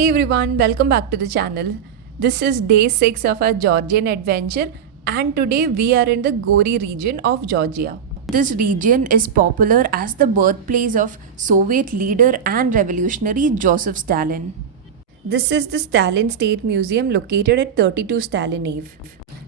Hey everyone, welcome back to the channel. This is day 6 of our Georgian adventure, and today we are in the Gori region of Georgia. This region is popular as the birthplace of Soviet leader and revolutionary Joseph Stalin. This is the Stalin State Museum located at 32 Stalin Ave.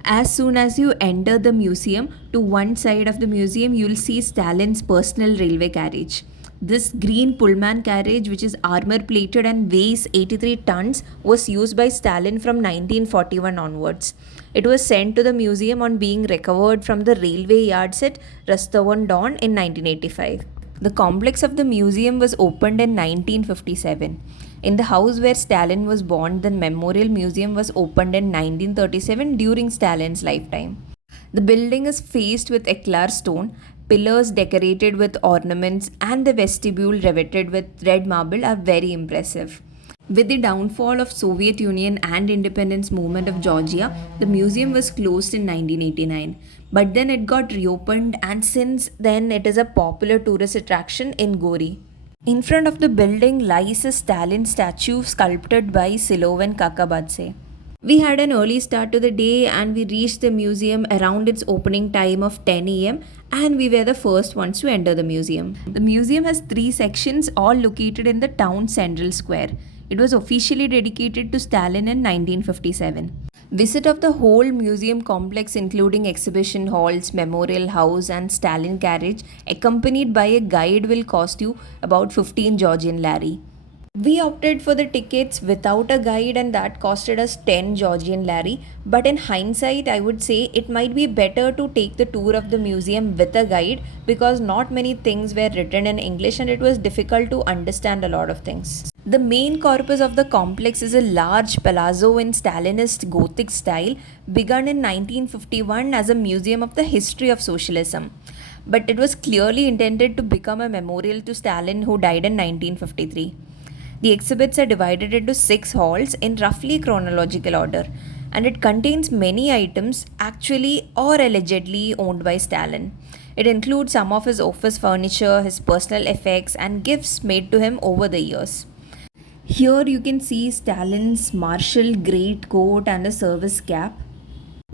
As soon as you enter the museum, to one side of the museum you will see Stalin's personal railway carriage. This green Pullman carriage, which is armor plated and weighs 83 tons, was used by Stalin from 1941 onwards. It was sent to the museum on being recovered from the railway yards at Rostov-on-Don in 1985. The complex of the museum was opened in 1957. In the house where Stalin was born, the Memorial Museum was opened in 1937 during Stalin's lifetime. The building is faced with eclar stone, pillars decorated with ornaments, and the vestibule riveted with red marble are very impressive. With the downfall of Soviet Union and independence movement of Georgia, the museum was closed in 1989. But then it got reopened, and since then it is a popular tourist attraction in Gori. In front of the building lies a Stalin statue sculpted by Silovan Kakabadze. We had an early start to the day and we reached the museum around its opening time of 10 a.m. and we were the first ones to enter the museum. The museum has three sections, all located in the town central square. It was officially dedicated to Stalin in 1957. Visit of the whole museum complex, including exhibition halls, memorial house, and Stalin carriage, accompanied by a guide, will cost you about 15 Georgian lari. We opted for the tickets without a guide, and that costed us 10 Georgian lari. But in hindsight, I would say it might be better to take the tour of the museum with a guide because not many things were written in English and it was difficult to understand a lot of things. The main corpus of the complex is a large palazzo in Stalinist Gothic style, begun in 1951 as a museum of the history of socialism. But it was clearly intended to become a memorial to Stalin, who died in 1953. The exhibits are divided into 6 halls in roughly chronological order, and it contains many items actually or allegedly owned by Stalin. It includes some of his office furniture, his personal effects, and gifts made to him over the years. Here you can see Stalin's martial great coat and a service cap.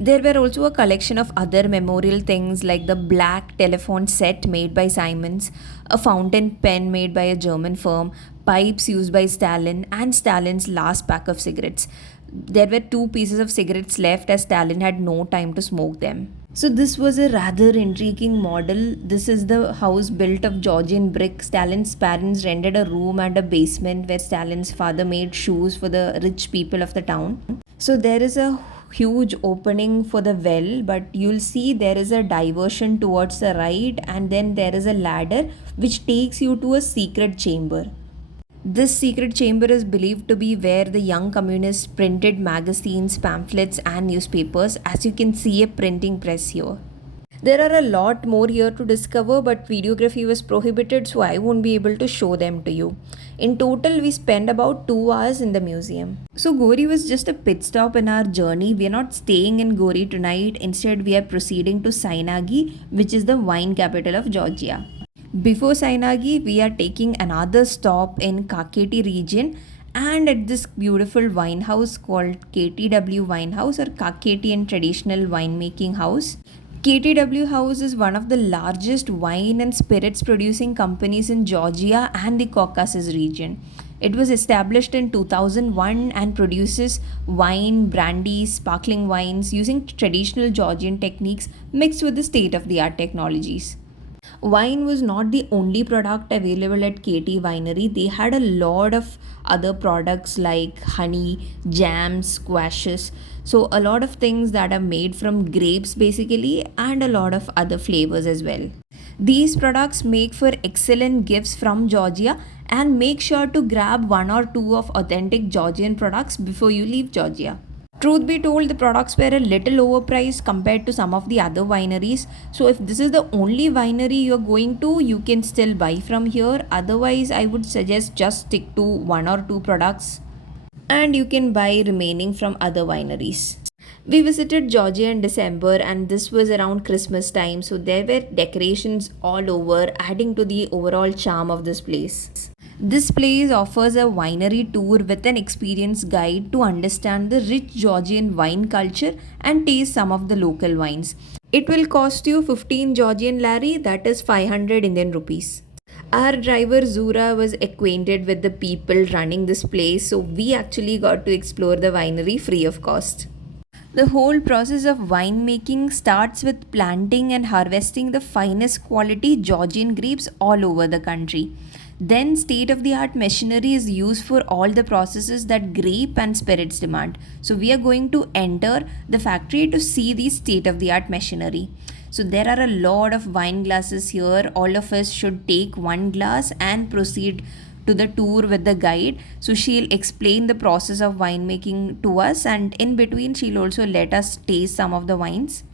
There were also a collection of other memorial things like the black telephone set made by Siemens, a fountain pen made by a German firm, pipes used by Stalin, and Stalin's last pack of cigarettes. There were 2 pieces of cigarettes left as Stalin had no time to smoke them. So this was a rather intriguing model. This is the house built of Georgian brick. Stalin's parents rented a room and a basement where Stalin's father made shoes for the rich people of the town. So there is a huge opening for the well, but you'll see there is a diversion towards the right, and then there is a ladder which takes you to a secret chamber. This secret chamber is believed to be where the young communists printed magazines, pamphlets, and newspapers, as you can see a printing press here. There are a lot more here to discover, but videography was prohibited, so I won't be able to show them to you. In total, we spent about 2 hours in the museum. So Gori was just a pit stop in our journey. We are not staying in Gori tonight. Instead, we are proceeding to Sinagi, which is the wine capital of Georgia. Before Sinagi, we are taking another stop in Kakheti region and at this beautiful wine house called KTW Wine House, or Kakhetian Traditional Winemaking House. KTW House is one of the largest wine and spirits producing companies in Georgia and the Caucasus region. It was established in 2001 and produces wine, brandy, sparkling wines using traditional Georgian techniques mixed with the state-of-the-art technologies. Wine was not the only product available at KT Winery. They had a lot of other products like honey, jams, squashes. So a lot of things that are made from grapes basically, and a lot of other flavors as well. These products make for excellent gifts from Georgia, and make sure to grab 1 or 2 of authentic Georgian products before you leave Georgia. Truth be told, the products were a little overpriced compared to some of the other wineries. So if this is the only winery you're going to, you can still buy from here. Otherwise, I would suggest just stick to 1 or 2 products and you can buy remaining from other wineries. We visited Georgia in December and this was around Christmas time, so there were decorations all over, adding to the overall charm of this place. This place offers a winery tour with an experienced guide to understand the rich Georgian wine culture and taste some of the local wines. It will cost you 15 Georgian lari, that is 500 Indian rupees. Our driver Zura was acquainted with the people running this place, so we actually got to explore the winery free of cost. The whole process of winemaking starts with planting and harvesting the finest quality Georgian grapes all over the country. Then, state of the art machinery is used for all the processes that grape and spirits demand. So, we are going to enter the factory to see the state of the art machinery. So, there are a lot of wine glasses here. All of us should take one glass and proceed to the tour with the guide. So she'll explain the process of winemaking to us, and in between she'll also let us taste some of the wines.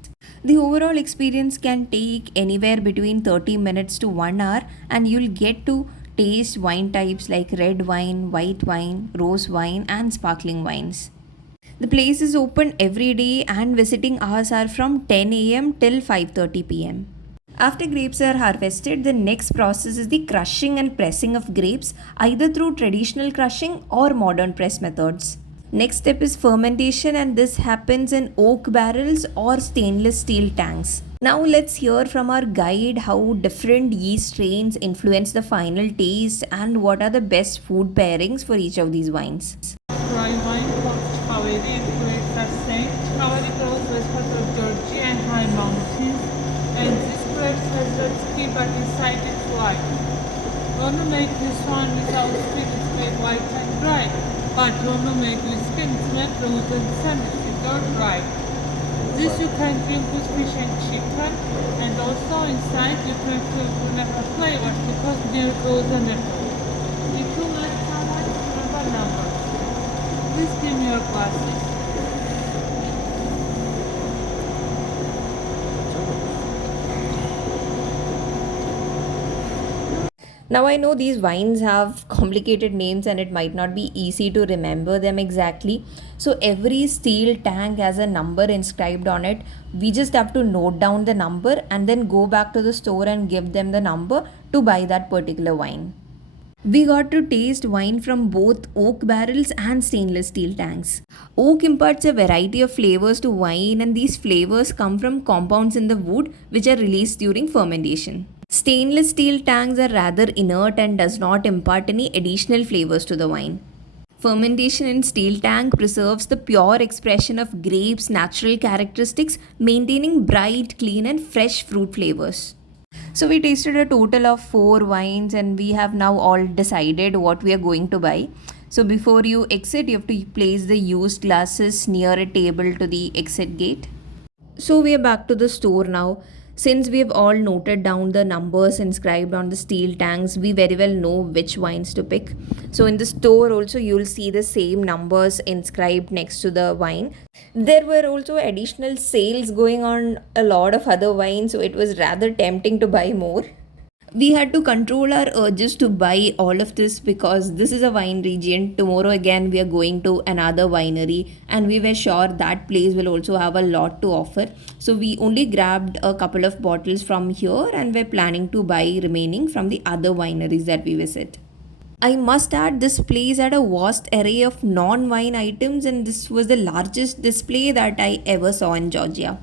The overall experience can take anywhere between 30 minutes to 1 hour, and you'll get to taste wine types like red wine, white wine, rose wine, and sparkling wines. The place is open every day and visiting hours are from 10 a.m. till 5:30 p.m. After grapes are harvested, the next process is the crushing and pressing of grapes, either through traditional crushing or modern press methods. Next step is fermentation, and this happens in oak barrels or stainless steel tanks. Now let's hear from our guide how different yeast strains influence the final taste and what are the best food pairings for each of these wines. Dry wine from Kaveri influenced the same. Kaveri grows west part of Georgia and high mountains, and this grape has red skin but inside it's white. Want to make this one without skin, it's made white and dry. But want to make with skin, it's made frozen semi-sweet or dry. This you can drink with fish and chicken, and also inside you can feel never flavors because they're frozen apple. If you like someone, remember numbers. Please give me your glasses. Now I know these wines have complicated names and it might not be easy to remember them exactly. So every steel tank has a number inscribed on it. We just have to note down the number and then go back to the store and give them the number to buy that particular wine. We got to taste wine from both oak barrels and stainless steel tanks. Oak imparts a variety of flavors to wine, and these flavors come from compounds in the wood which are released during fermentation. Stainless steel tanks are rather inert and does not impart any additional flavors to the wine. Fermentation in steel tank preserves the pure expression of grapes' natural characteristics, maintaining bright, clean and fresh fruit flavors. So we tasted a total of 4 wines and we have now all decided what we are going to buy. So before you exit, you have to place the used glasses near a table to the exit gate. So we are back to the store now. Since we have all noted down the numbers inscribed on the steel tanks, we very well know which wines to pick. So in the store also you will see the same numbers inscribed next to the wine. There were also additional sales going on a lot of other wines, so it was rather tempting to buy more. We had to control our urges to buy all of this because this is a wine region. Tomorrow again we are going to another winery and we were sure that place will also have a lot to offer. So we only grabbed a couple of bottles from here and we're planning to buy remaining from the other wineries that we visit. I must add, this place had a vast array of non-wine items and this was the largest display that I ever saw in Georgia.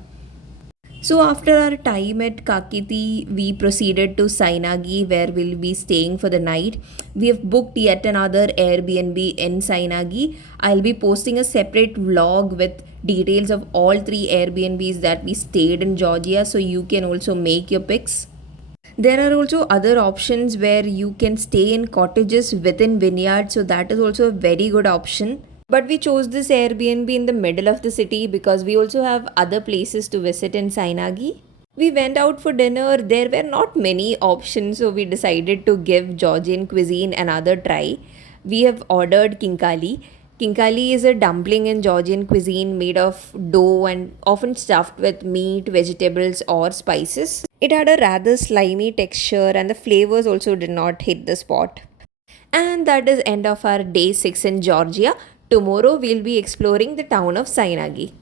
So after our time at Kakheti, we proceeded to Sainagi where we'll be staying for the night. We have booked yet another Airbnb in Sainagi. I'll be posting a separate vlog with details of all 3 Airbnbs that we stayed in Georgia, so you can also make your picks. There are also other options where you can stay in cottages within vineyards, so that is also a very good option. But we chose this Airbnb in the middle of the city because we also have other places to visit in Sainagi. We went out for dinner. There were not many options, so we decided to give Georgian cuisine another try. We have ordered kinkali. Kinkali is a dumpling in Georgian cuisine made of dough and often stuffed with meat, vegetables, or spices. It had a rather slimy texture, and the flavors also did not hit the spot. And that is end of our day 6 in Georgia. Tomorrow we'll be exploring the town of Sainagi.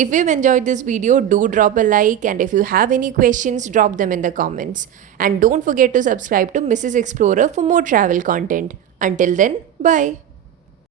If you've enjoyed this video, do drop a like, and if you have any questions, drop them in the comments. And don't forget to subscribe to Mrs. Explorer for more travel content. Until then, bye.